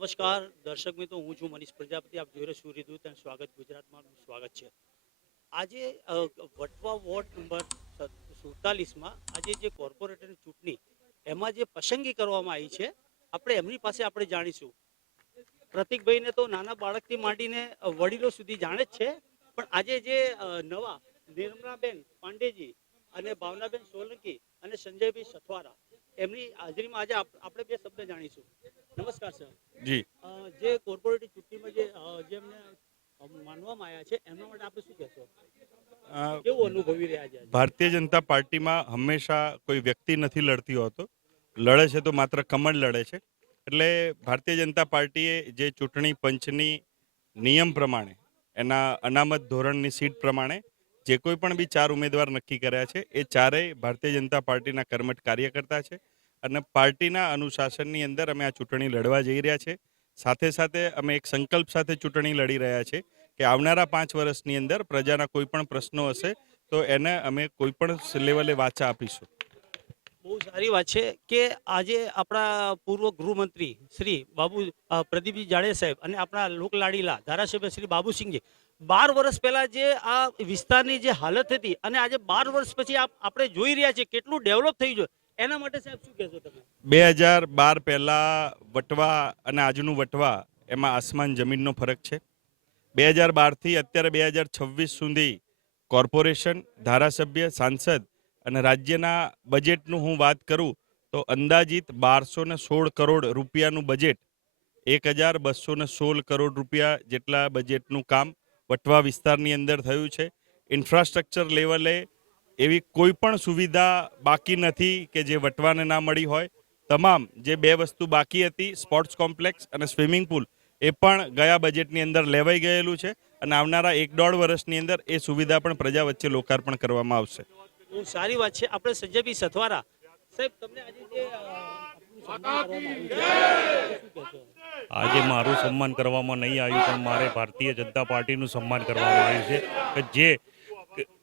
નમસ્કાર દર્શક મિત્રો, હું છું મનીષ પ્રજાપતિ. આપ જોઈ રહ્યા છો સૂર્યદૂત અને સ્વાગત ગુજરાતમાં સ્વાગત છે. આજે વટવા વોર્ડ નંબર 47માં આજે જે કોર્પોરેટરની ચૂંટણી એમાં જે પસંદગી કરવામાં આવી છે, આપણે એમની પાસે આપણે જાણીશું. પ્રતિકભાઈને તો નાના બાળકથી માંડીને વડીલો સુધી જાણે જ છે, પણ આજે જે નવા નિર્મલાબેન પાંડેજી અને ભાવનાબેન સોલંકી અને સંજયભાઈ સથવારા એમની હાજરીમાં આજે આપણે બે શબ્દ જાણીશું. નમસ્કાર સર. જી જે કોર્પોરેટ ચૂંટણીમાં જેમને માનવામાં આવ્યા છે એમના માટે આપણે શું કહેશો? કેવું અનુભવી રહ્યા છે? ભારતીય જનતા પાર્ટીમાં હંમેશા કોઈ વ્યક્તિ નથી લડતી હોતો, લડે છે તો માત્ર કમળ લડે છે. એટલે ભારતીય જનતા પાર્ટીએ જે ચૂંટણી પંચની નિયમ પ્રમાણે એના અનામત ધોરણની સીટ પ્રમાણે જે કોઈ પણ બી 4 ઉમેદવાર નક્કી કર્યા છે એ ચારેય ભારતીય જનતા પાર્ટીના કર્મઠ કાર્યકર્તા છે અને પાર્ટીના અનુશાસનની અંદર અમે આ ચૂંટણી લડવા જઈ રહ્યા છે. સાથે સાથે અમે એક સંકલ્પ સાથે ચૂંટણી લડી રહ્યા છે કે આવનારા 5 વર્ષની અંદર પ્રજાના કોઈ પણ પ્રશ્નો હશે તો એને અમે કોઈ પણ લેવલે વાચા આપીશું. બહુ સારી વાત છે કે આજે આપણા પૂર્વ ગૃહમંત્રી શ્રી પ્રદીપજી જાડેજા સાહેબ અને આપણા લોકલાડીલા ધારાસભ્ય શ્રી બાબુસિંહજી 12 વર્ષ પહેલા જે આ વિસ્તારની જે હાલત હતી અને આજે 12 વર્ષ પછી આપણે જોઈ રહ્યા છીએ કેટલું ડેવલપ થઈ ગયું, એના માટે સાહેબ શું કહેશો તમે? 2012 પહેલા વટવા અને આજનું વટવા એમાં આસમાન જમીનનો ફરક છે. 2012થી અત્યારે 2026 સુધી કોર્પોરેશન, ધારાસભ્ય, સાંસદ અને રાજ્યના બજેટનું હું વાત કરું તો અંદાજિત 1216 કરોડ રૂપિયાનું બજેટ, 1216 કરોડ રૂપિયા જેટલા બજેટનું કામ વટવા વિસ્તારની અંદર થયું છે. ઇન્ફ્રાસ્ટ્રક્ચર લેવલે એવી કોઈ પણ સુવિધા બાકી નથી કે જે વટવાને ના મળી હોય. તમામ જે 2 વસ્તુ બાકી હતી, સ્પોર્ટ્સ કોમ્પ્લેક્સ અને સ્વિમિંગ પુલ, એ પણ ગયા બજેટની અંદર લેવાઈ ગયેલું છે અને આવનારા 1-1.5 વર્ષની અંદર એ સુવિધા પણ પ્રજા વચ્ચે લોકાર્પણ કરવામાં આવશે. બહુ સારી વાત છે. આપણે સંજયભાઈ સથવારા સાહેબ, તમને આજે જે આપનું સન્માન કરવામાં આવ્યું છે, શું કહેશો? આજે મારું સન્માન કરવામાં નહીં આવ્યું, પણ મારે ભારતીય જનતા પાર્ટીનું સન્માન કરવામાં આવ્યું છે કે જે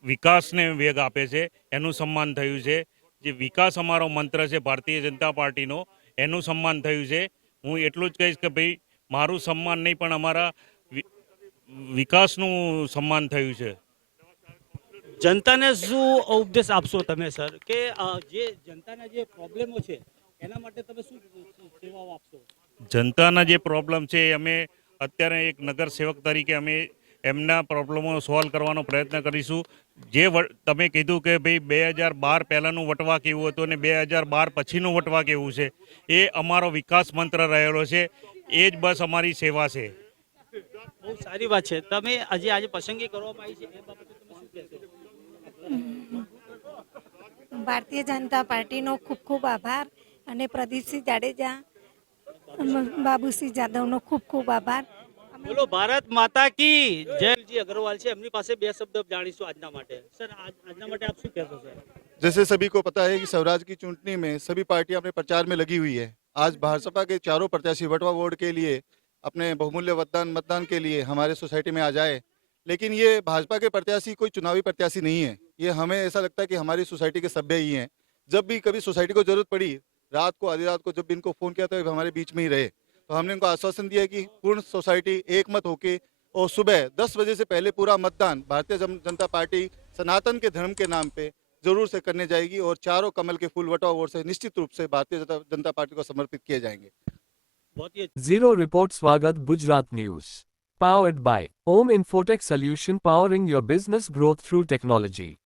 વિકાસને વેગ આપે છે એનું સન્માન થયું છે. જે વિકાસ અમારો મંત્ર છે ભારતીય જનતા પાર્ટીનો, એનું સન્માન થયું છે. હું એટલું જ કહીશ કે ભાઈ મારું સન્માન નહીં પણ અમારા વિકાસનું સન્માન થયું છે. જનતાને શું ઉપદેશ આપશો તમે સર કે જે જનતાના જે પ્રોબ્લેમો છે એના માટે તમે શું સેવાઓ આપશો? જનતાના જે પ્રોબ્લેમ છે અમે અત્યારે એક નગર સેવક તરીકે અમે એમના પ્રોબ્લેમો સોલ્વ કરવાનો પ્રયત્ન કરીશું. જે તમે કીધું કે ભાઈ 2012 પહેલાંનું વટવા કેવું હતું અને 2012 પછીનું વટવા કેવું છે, એ અમારો વિકાસ મંત્ર રહેલો છે. એ જ બસ અમારી સેવા છે. બહુ સારી વાત છે. તમે આજે પસંદગી કરવામાં આવી છે એ બાબતે તમે શું કહેશો? ભારતીય જનતા પાર્ટીનો ખૂબ ખૂબ આભાર અને પ્રદીપસિંહ જાડેજા, બાબુસિંહ જાદવનો ખૂબ ખૂબ આભાર. બોલો ભારત માતા કી જય. જી અગ્રવાલ છે, એમની પાસે 2 શબ્દ જાણીશું આજના માટે. સર આજના માટે આપ શું કહેશો સર? जैसे सभी को पता है कि स्वराज की चुनाव में सभी पार्टियां अपने प्रचार में लगी हुई है. आज भाजपा के चारों प्रत्याशी वटवा वार्ड के लिए अपने बहुमूल्य मतदान के लिए हमारे सोसाइटी में आ जाए, लेकिन ये भाजपा के प्रत्याशी कोई चुनावी प्रत्याशी नहीं है. ये हमें ऐसा लगता है कि हमारी सोसाइटी के सभ्य ही हैं. जब भी कभी सोसाइटी को जरूरत पड़ी, रात को आधी रात को जब इनको फ़ोन किया तो हमारे बीच में ही रहे. तो हमने इनको आश्वासन दिया कि पूर्ण सोसाइटी एक मत होके और सुबह 10 बजे से पहले पूरा मतदान भारतीय जनता पार्टी सनातन के धर्म के नाम पे जरूर से करने जाएगी और चारों कमल के फूल वटवा वोट से निश्चित रूप से भारतीय जनता पार्टी को समर्पित किए जाएंगे. Zero report Swagat Gujarat News. Powered by Om Infotech Solution, powering your business growth through technology.